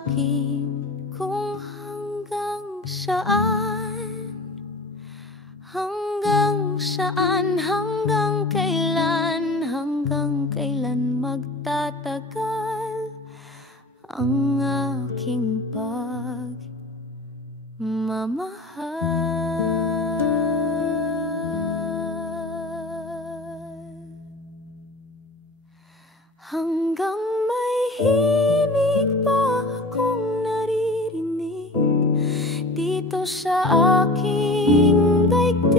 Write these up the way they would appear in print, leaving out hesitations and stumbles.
akin kung hanggang saan, hanggang saan, hanggang kailan magtatagal ang aking pagmamahal. Hanggang may himig pa akong naririnig dito sa aking daigdig.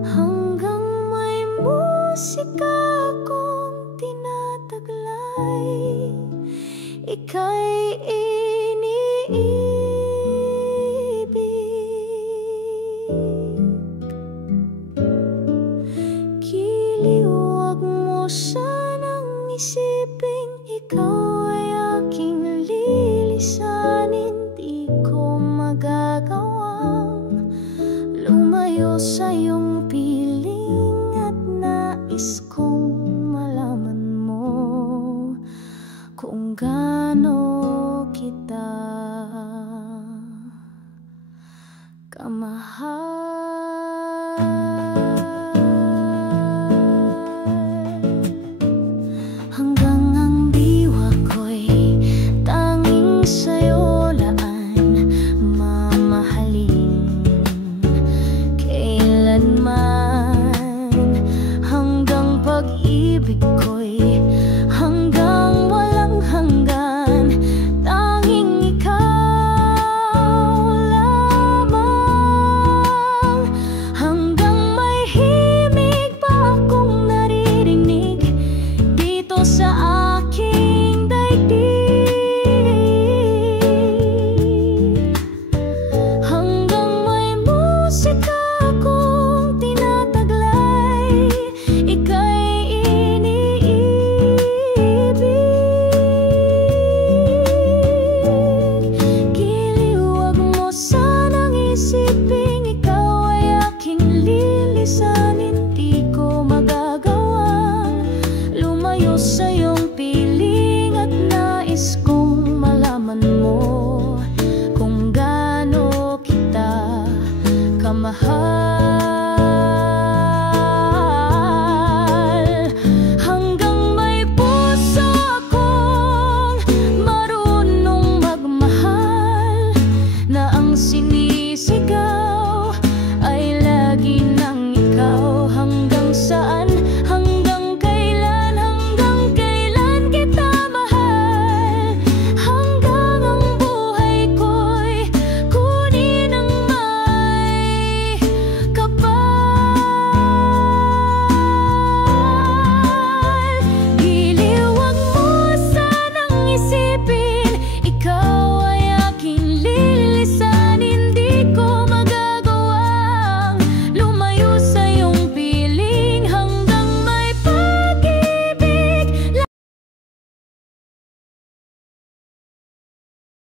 Hanggang may musika akong tinataglay, ika'y iniibig. Sanang isiping ikaw ay aking lilisanin, di ko magagawang lumayo sa iyong piling, at nais kong malaman mo kung gaano kita kamahal. Hanggang ang diwa ko'y tanging sa'yo laan, mamahalin kailanman. Hanggang pag-ibig ko'y hanggang walang hanggan, tanging ikaw lamang. Hanggang may himig pa akong naririnig sa aking daigdig. Hanggang may musika akong tinataglay, ika'y iniibig. Giliwag mo sanang isiping ikaw ay aking lilisanin, di ko magagawang lumayo sa